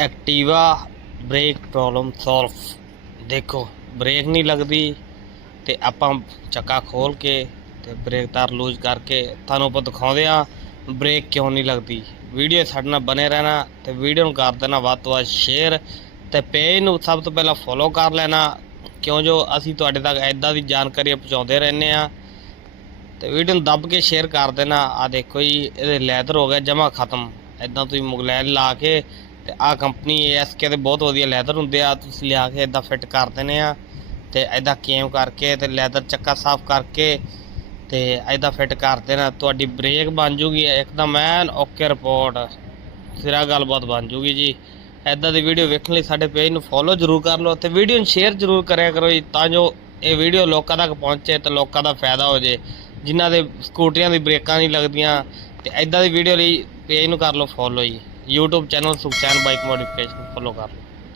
Activa brake problem solve. देखो brake नहीं लगती तो आप चक्का खोल के ते ब्रेक तार लूज करके थानू आप दिखाते हैं ब्रेक क्यों नहीं लगती। वीडियो साडे नाल बने रहना तो वीडियो नूं कर देना वध तों वध शेयर ते पेज नूं सब तो पहला फॉलो कर लेना, क्यों जो असीं तुहाडे तक इदां दी जानकारी पहुँचाते रहने आ। तो वीडियो नूं दब के शेयर कर देना। आ देखो जी ये लैदर हो गया जमा खत्म। इदां तुसीं मुगलैल ला के ते आ कंपनी ASK ਦੇ बहुत वधिया लैदर ਹੁੰਦੇ ਆ, ਤੁਸੀਂ ਲਿਆ ਕੇ इदां फिट कर देने आ ते इदां केम करके ते लैदर चक्का साफ करके ते इदां फिट कर देना। तुहाडी ब्रेक बन जूगी एकदम ऐन ओके रिपोर्ट सिरा गलबात बन जूगी जी। इदां दी वीडियो वेखण लई साडे पेज नूं फॉलो जरूर कर लो ते वीडियो नूं शेयर जरूर करिया करो जी, तां जो ये वीडियो लोकां तक पहुँचे तो लोकां दा फायदा हो जे जिन्हां दे स्कूटरियां दी ब्रेकां नहीं लगदियां। ते इदां दी वीडियो लई पेज नूं कर लो फॉलो जी। YouTube channel Sukhchain bike modification follow कर लो।